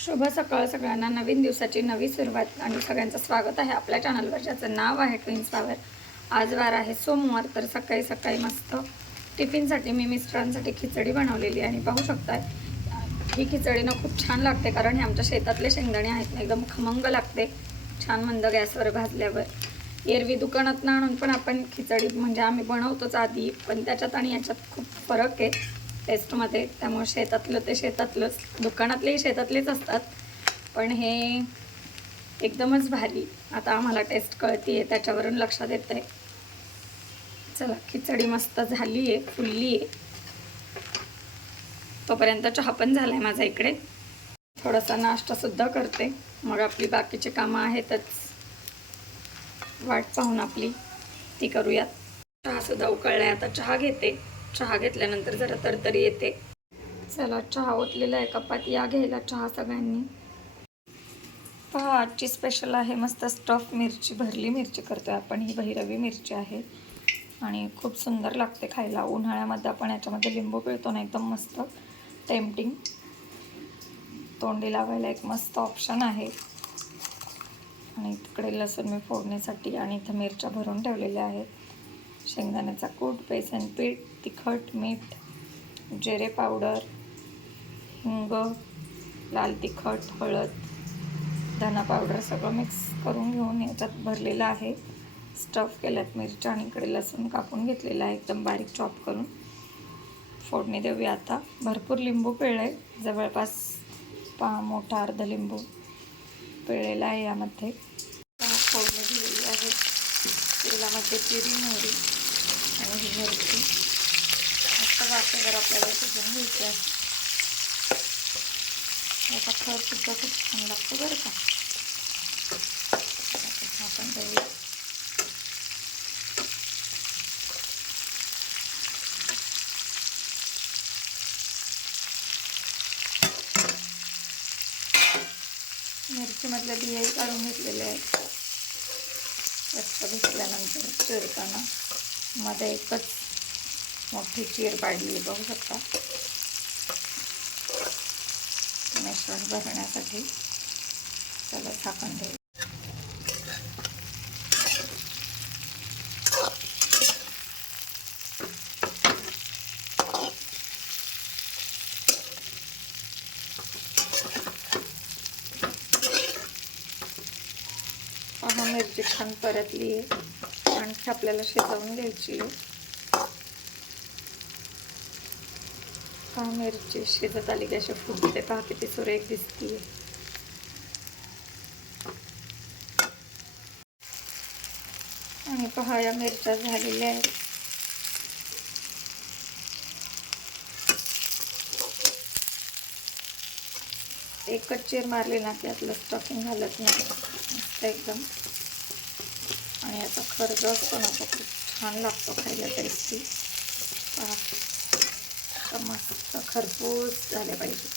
शुभ सकाळ सगळ्यांना. नवीन दिवसाची नवी सुरुवात आणि सगळ्यांचं स्वागत आहे आपल्या चॅनलवर ज्याचं नाव आहे ट्विन्स पावर आज वार आहे सोमवार तर सकाळी सकाळी मस्त टिफिनसाठी मी मिस्टरांसाठी खिचडी बनवलेली आणि पाहू शकताय ही खिचडी ना खूप छान लागते कारण हे आमच्या शेतातले शेंगदाणे आहेत ना एकदम खमंग लागते. छान मंद गॅसवर भाजल्यावर. एरवी दुकानातनं आणून पण आपण खिचडी म्हणजे आम्ही बनवतोच आधी पण त्याच्यात आणि याच्यात खूप फरक आहे. टेस्टमध्ये त्यामुळे शेतातलं ते शेतातलंच दुकानातलेही शेतातलेच असतात. पण हे एकदमच भारी. आता आम्हाला टेस्ट कळती आहे त्याच्यावरून लक्षात येतं आहे चला खिचडी मस्त झाली आहे फुलली आहे तोपर्यंत चहा पण झाला आहे माझा इकडे. थोडासा नाश्तासुद्धा करते. मग आपली बाकीची कामं आहेतच. वाट पाहून आपली ती करूयात. चहासुद्धा उकळला आहे आता चहा घेते. चहा घेतल्यानंतर जरा तरतरी येते. चला चहा ओतलेला आहे कपात. या घ्यायला चहा सगळ्यांनी. पहा आजची स्पेशल आहे मस्त स्टफ मिरची भरली मिरची करतोय आपण. ही भैरवी मिरची आहे. आणि खूप सुंदर लागते खायला. उन्हाळ्यामध्ये आपण याच्यामध्ये लिंबू पिळतो ना एकदम मस्त. टेम्पटिंग तोंडी लावायला एक मस्त ऑप्शन आहे. आणि तिकडे लसूण मी फोडणीसाठी आणि इथं मिरच्या भरून ठेवलेल्या आहेत. शेंगदाण्याचा कूट बेसन पीठ तिखट मीठ जिरे पावडर हिंग लाल तिखट हळद धना पावडर सगळं मिक्स करून घेऊन याच्यात भरलेलं आहे. स्टफ केल्यात मिरच्या आणि इकडे लसूण कापून घेतलेलं आहे एकदम बारीक चॉप करून. फोडणी देऊया आता. भरपूर लिंबू पिळलं. आहे जवळपास पा मोठा अर्ध लिंबू पिळलेला आहे यामध्ये. फोडणी दिलेली आहे. तेलामध्ये जिरी मोहरी. आणि ही मिरची मस्त वाफेवर आपल्याला शिजून घ्यायची आहे. याचा खरसुद्धा खूप छान लागतो बरं का. आपण देऊया मिरचीमधल्या बियाही काढून घेतलेले आहेत लक्ष घेतल्यानंतर चिरताना मध्ये एकच मोठी चीर पाडली आहे बघू शकता. मिश्रण भरण्यासाठी त्याला झाकण ठेवू मिरची छान परतली आहे. आपल्याला शिजवून घ्यायची आहे. पहा मिरची शिजत आली की अशी फुटते पहा किती सुरेख दिसतीये. आणि पहा या मिरच्या झालेल्या आहेत. एकच चीर मारली ना की आपलं स्टॉकिंग घालत नाही. एकदम. आणि याचा खर्च असतो ना तो खूप छान लागतो खायला टेस्टी मस्त खरपूस झाले पाहिजे.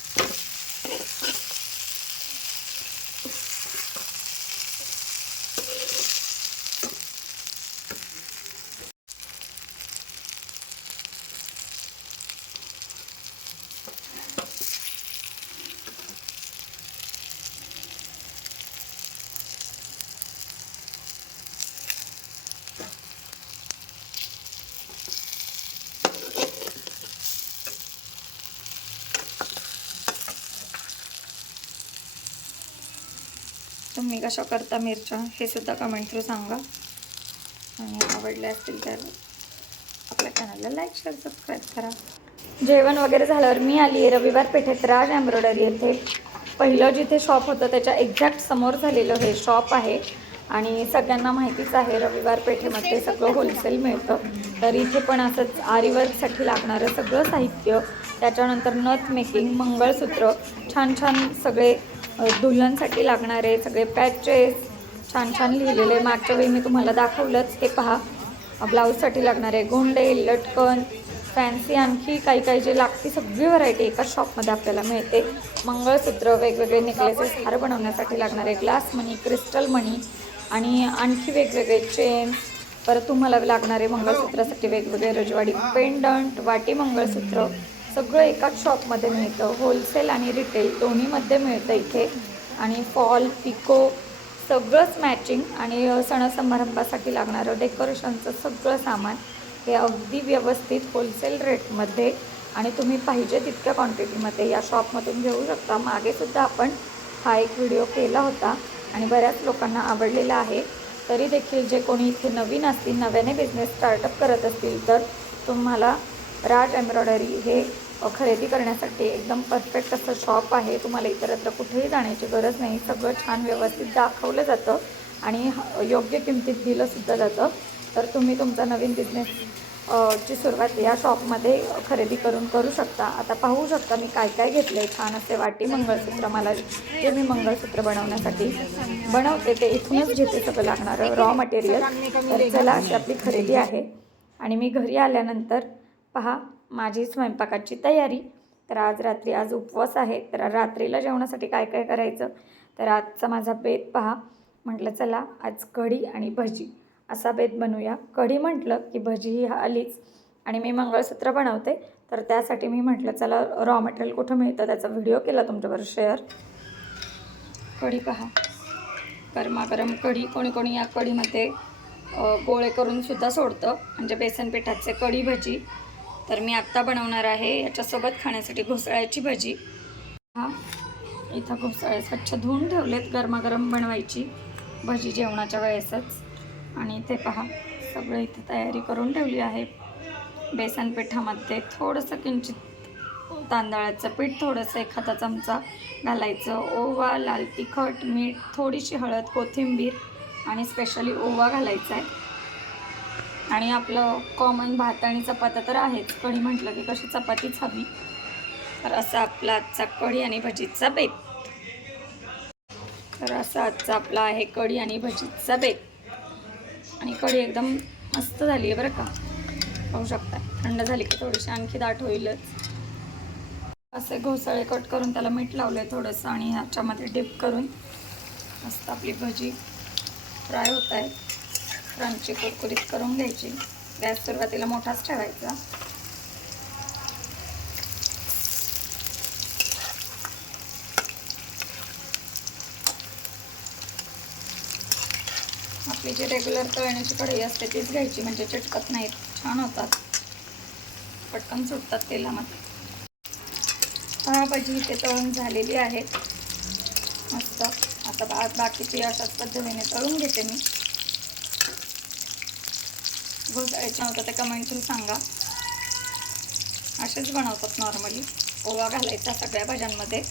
तुम्ही कशा करता मिरच्या? हे सुद्धा कमेंट थ्रू सांगा. आणि आवडले असतील तर आपल्या चॅनलला लाईक शेअर सबस्क्राईब करा. जेवण वगैरे झाल्यावर मी आली आहे रविवार पेठेत राज एम्ब्रॉयडरी येथे. पहिलं जिथे शॉप होतं त्याच्या एक्झॅक्ट समोर झालेलं हे शॉप आहे. आणि सगळ्यांना माहितीच आहे रविवार पेठेमध्ये सगळं होलसेल मिळतं. तर इथे पण असंच आरीवर्कसाठी लागणारं सगळं साहित्य त्याच्यानंतर नथ मेकिंग मंगळसूत्र छान छान सगळे दुल्हनसाठी लागणारे सगळे पॅचेस छान छान लिहिलेले. मागच्या वेळी मी तुम्हाला दाखवलंच. हे पहा. ब्लाऊजसाठी लागणारे गोंडे लटकन फॅन्सी आणखी काही काही जे लागते सगळी व्हरायटी एकाच शॉपमध्ये आपल्याला मिळते. मंगळसूत्र वेगवेगळे नेकलेसेस हार बनवण्यासाठी लागणारे ग्लास मनी क्रिस्टल मनी आणि आणखी वेगवेगळे चेन परत तुम्हाला लागणारे मंगळसूत्रासाठी वेगवेगळे रजवाडी पेंडंट वाटी मंगळसूत्र सगळं एकाच शॉपमध्ये मिळतं. होलसेल आणि रिटेल दोन्हीमध्ये मिळतं इथे. आणि फॉल पिको सगळंच मॅचिंग आणि अ, सणासमारंभासाठी लागणारं डेकोरेशनचं सगळं सामान हे अगदी व्यवस्थित होलसेल रेटमध्ये आणि तुम्ही पाहिजे तितक्या क्वांटिटीमध्ये या शॉपमधून घेऊ शकता. मागेसुद्धा आपण हा एक व्हिडिओ केला होता आणि बऱ्याच लोकांना आवडलेला आहे. तरी देखील जे कोणी इथे नवीन असतील नव्याने बिझनेस स्टार्टअप करत असतील तर तुम्हाला राज एम्ब्रॉयडरी हे खरेदी करण्यासाठी एकदम परफेक्ट असं शॉप आहे. तुम्हाला इतरत्र कुठेही जाण्याची गरज नाही. सगळं छान व्यवस्थित दाखवलं जातं आणि ह- योग्य किमतीत दिलंसुद्धा जातं. तर तुम्ही तुमचा नवीन बिझनेस ची सुरुवात या शॉपमध्ये खरेदी करून करू शकता. आता पाहू शकता मी काय काय घेतलं आहे छान असे वाटी मंगळसूत्र मला जे मी मंगळसूत्र बनवण्यासाठी बनवते ते इथूनच घेते सगळं लागणारं रॉ मटेरियल तर चला अशी आपली खरेदी आहे. आणि मी घरी आल्यानंतर पहा माझी स्वयंपाकाची तयारी. तर आज रात्री आज उपवास आहे. तर रात्रीला जेवणासाठी काय काय करायचं? तर आजचा माझा बेत पहा. म्हटलं चला आज कढी आणि भजी. असा बेत बनवूया. कढी म्हटलं की भजी ही आलीच. आणि मी मंगळसूत्र बनवते. तर त्यासाठी मी म्हटलं चला रॉ मटेरियल कुठं मिळतं? त्याचा व्हिडिओ केला तुमच्याबरोबर शेअर कढी पहा. गरमागरम कढी कोणी कोणी या कढीमध्ये गोळे करून सुद्धा सोडतं. म्हणजे बेसन पिठाचे कढी भजी. तर मी आत्ता बनवणार आहे याच्यासोबत खाण्यासाठी घोसाळ्याची भजी. हा इथं घोसाळे स्वच्छ धुवून ठेवलेत गरमागरम बनवायची भजी जेवणाच्या वेळेसच. आणि इथे पहा सगळं इथं तयारी करून ठेवली आहे. बेसन पिठामध्ये थोडंसं किंचित तांदळाचं पीठ थोडंसं एखादा चमचा घालायचं ओवा लाल तिखट मीठ थोडीशी हळद कोथिंबीर आणि स्पेशली ओवा घालायचा आहे. आणि आपलं कॉमन भात आणि चपात्या तर आहेच. कढी म्हटलं की कशी चपातीच हवी. तर असा आपला आजचा कढी आणि भजीचा बेत. तर असा आजचा आपला आहे कढी आणि भजीचा बेत. आणि कढी एकदम मस्त झाली आहे बरं का. पाहू शकता. थंड झाली की थोडीशी आणखी दाट होईलच. असे घोसाळे कट करून त्याला मीठ लावलं आहे थोडंसं आणि ह्याच्यामध्ये डिप करून मस्त आपली भजी फ्राय होत आहे. क्रंची कुरकुरीत करून घ्यायची. गॅस सुरुवातीला मोठाच ठेवायचा. आपली जी रेग्युलर तळण्याची कढई असते तीच घ्यायची. म्हणजे चिटकत नाहीत छान होतात. पटकन सुटतात तेलामध्ये. हा भजी इथे तळून झालेली आहेत. मस्त. आता बा बाकीची अशाच पद्धतीने तळून घेते मी. घोसाळ्याचे नव्हतं त्या कमेंट थ्रू सांगा. असेच बनवतात नॉर्मली ओवा घालायचा सगळ्या भाज्यांमध्ये.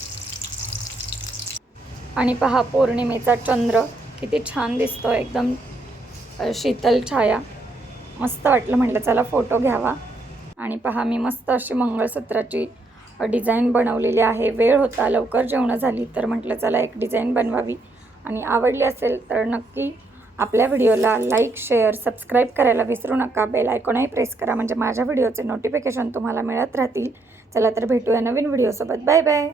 आणि पहा पौर्णिमेचा चंद्र किती छान दिसतो एकदम शीतल छाया. मस्त वाटलं म्हटलं चला फोटो घ्यावा. आणि पहा मी मस्त अशी मंगळसूत्राची डिझाईन बनवलेली आहे. वेळ होता लवकर जेवणं झाली तर म्हटलं चला एक डिझाईन बनवावी. आणि आवडली असेल तर नक्की आपल्या व्हिडिओला लाईक शेअर सबस्क्राईब करायला विसरू नका. बेल आयकॉनही प्रेस करा. म्हणजे माझ्या व्हिडिओचे नोटिफिकेशन तुम्हाला मिळत राहतील. चला तर भेटूया नवीन व्हिडिओसोबत. Bye bye.